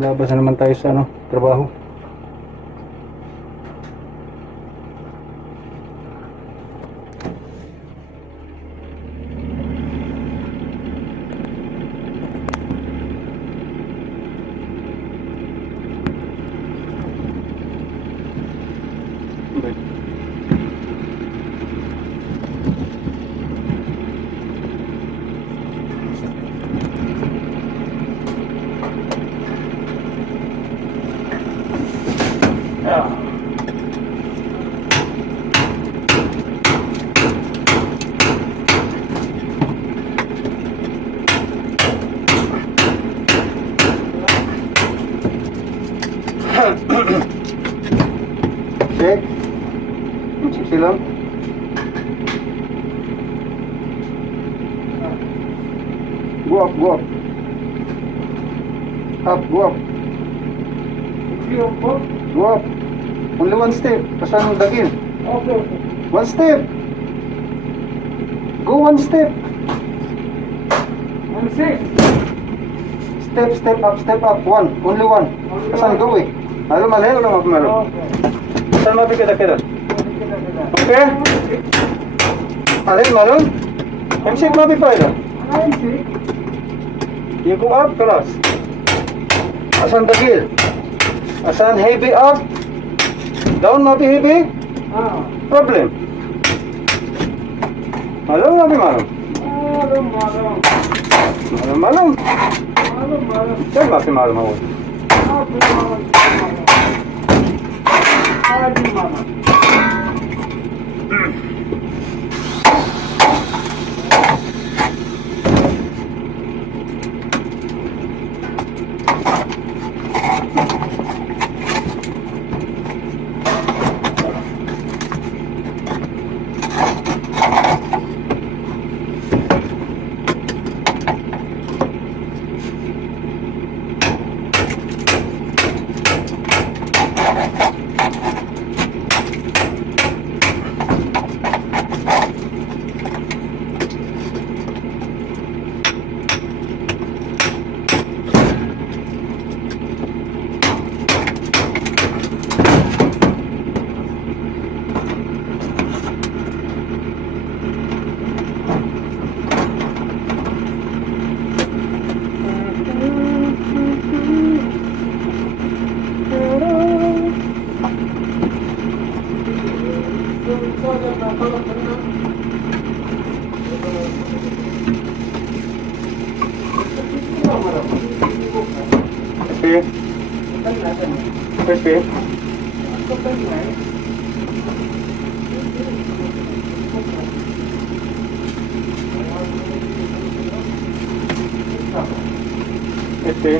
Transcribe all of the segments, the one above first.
Labas na naman tayo sa trabaho. Check. Siksi lang. Go up, go up. Up, go up. Go up. Only one step. Pasan ang dagil. Okay. One step. Go one step. One six. Step up. One. Only one. Pasan go eh. Malo, malero lang ako malo. Okay. Pasan mabi kita. Kita. Okay? Alin, malo? MC mabi pa ito. One six. You go up, kelas. Asan dagil. Asan heavy up. Down mabi heavy. Ah. Problem. Malong mabi malong. Malum. Malong. Malum. Saan mabi malong ako? Malum. Crispy. Crispy.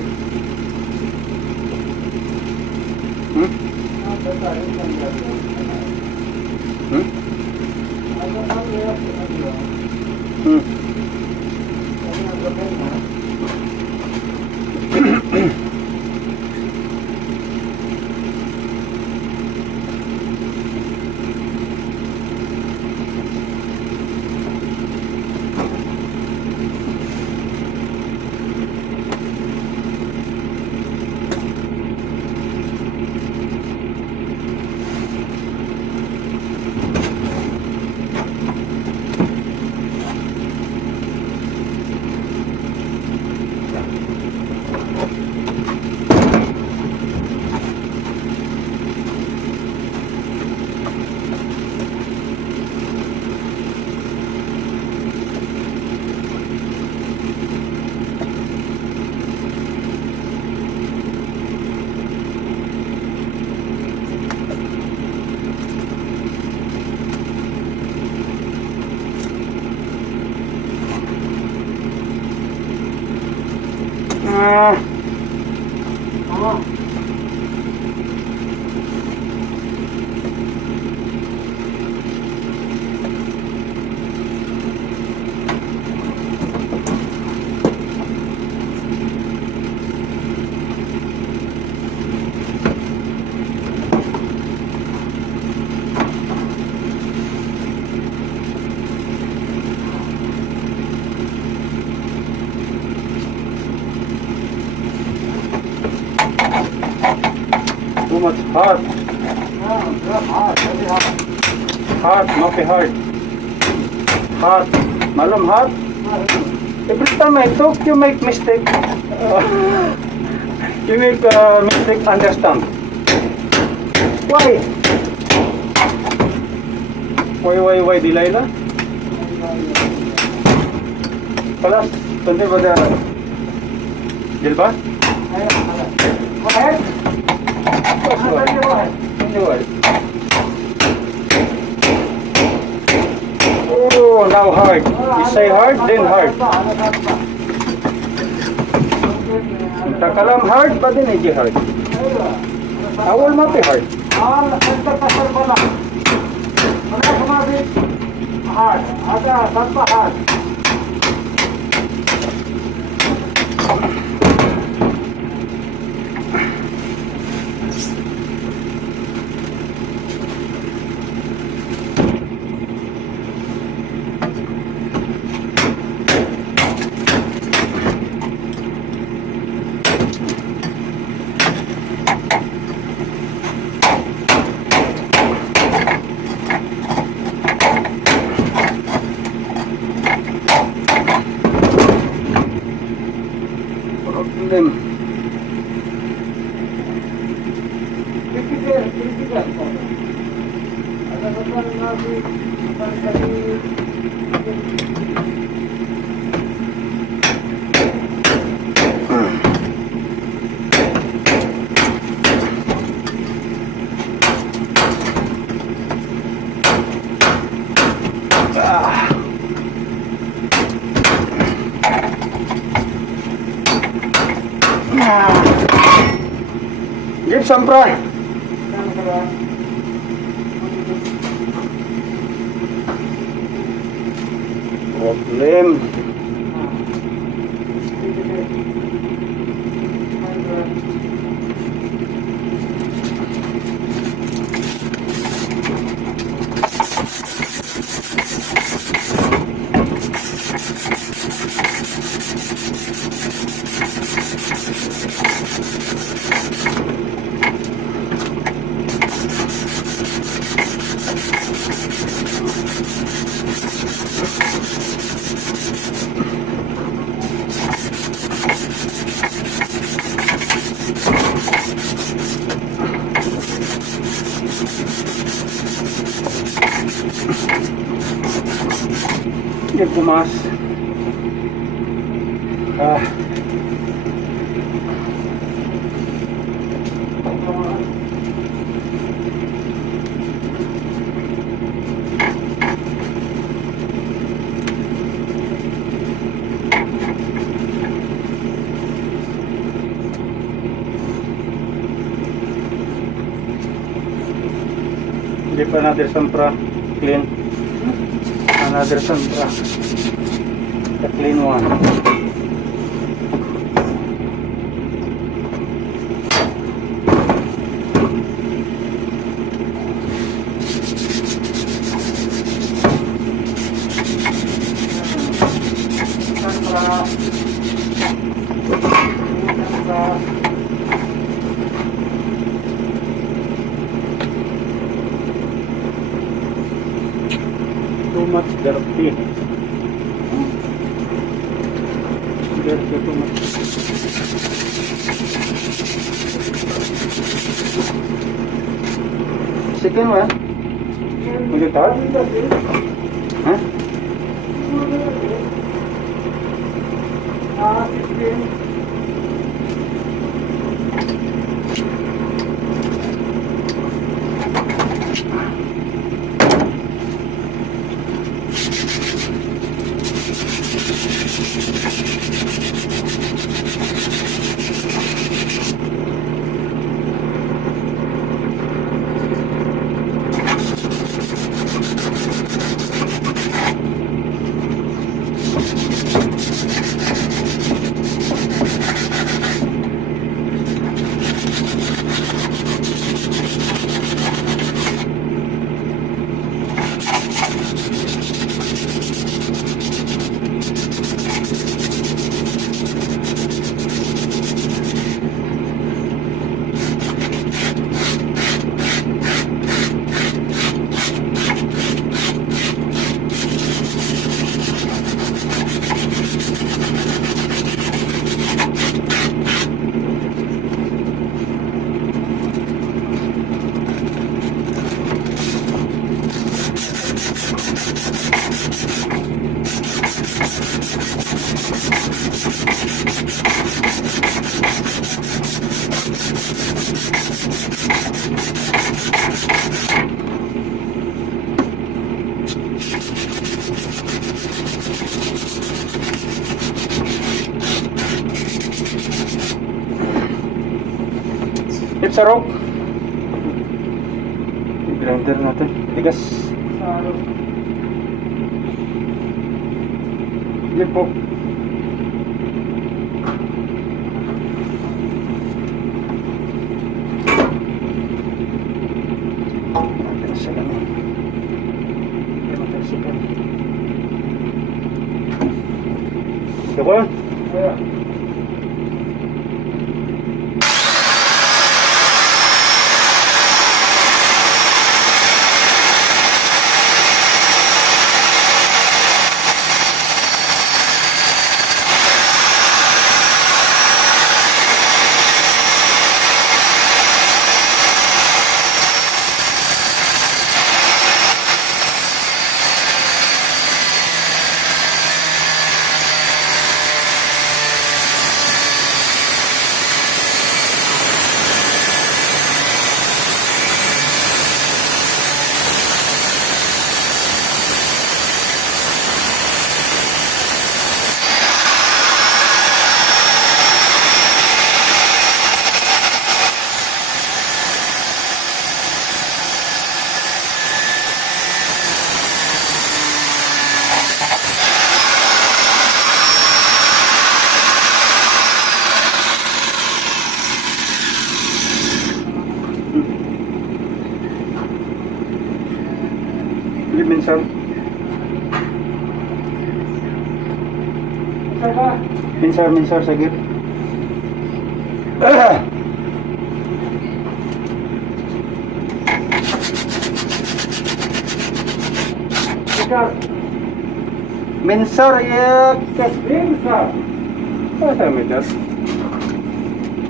much hot. Hot, not hard. Hot. Malam hot. Every time I talk, you make mistake. You make mistake understand. Why? Why, Delilah? Kalas, tunde ba da? Jilba? Why? Oh, now hard. You say hard, then hard. Takalam hard, but then hindi hard. Awal mati hard. Hard. Ada tanpa hard. Problem. Critical. Ada betul lagi Give some fry. Problem. Give pumas. Give another sampra, clean. Another sampra, the clean one. Too much dirty. Dirty too much. Second one. Will you start? Huh? Ipsarok. I-grinder natin. Tigas. Sarap. Yan po. Ako lang. Ayan. Minsan. Saka. Minsan, sagip. Ah! Saka. Minsar, yak! Minsan. Ano tayo may das?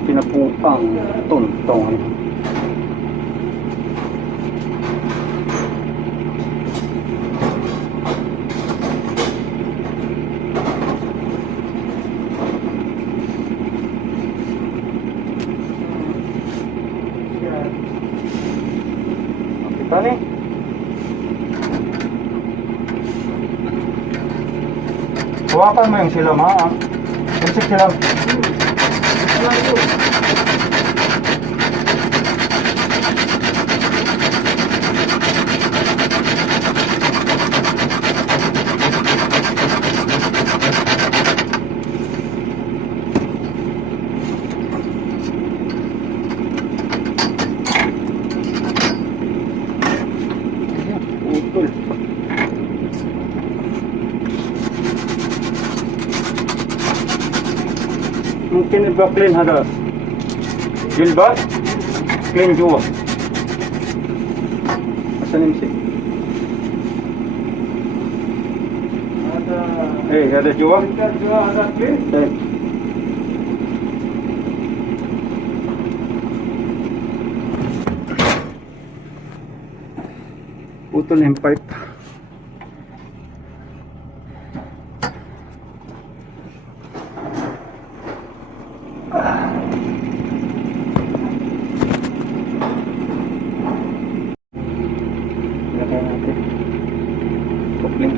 Pinapupang tuntong. Kita nih. Hawakan mo yung silam ha. Isip silam. Utol. Mungkin iba clean hada. Gilba? Clean juga. Asan yung si? Ada. Ada juga? Minsan juga ada clean. Utol yung pipe. Lagay natin. Coupling.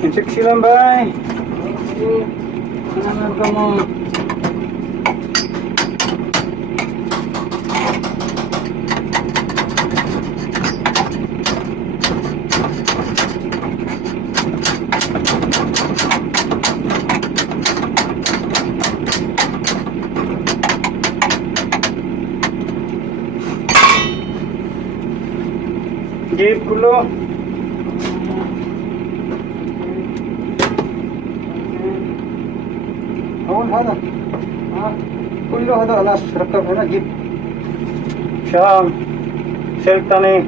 Insik lang bay. Ano ka mo? Jeep kulo. أول هذا كله هذا خلاص ركب هنا جيب شام سلك تاني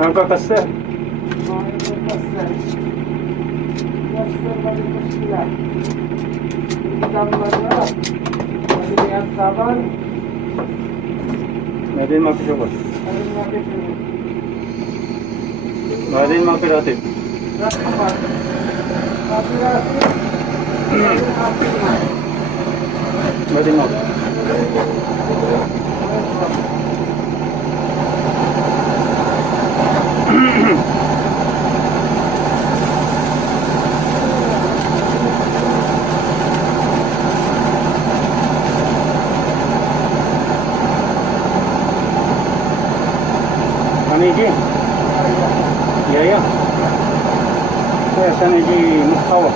Nakakasir. Medin makisubos. Medin makiratit. Medin mak. Aniji? Ya ya. Saya saniji mustawa.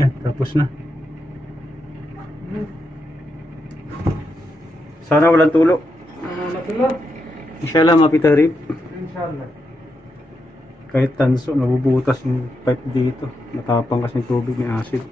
Yan, tapos na. Sana walang tulo. Natulog? Inshallah mapitarip. Inshallah. Kahit tanso, nabubutas yung pipe dito. Matapang kasi yung tubig, may acid.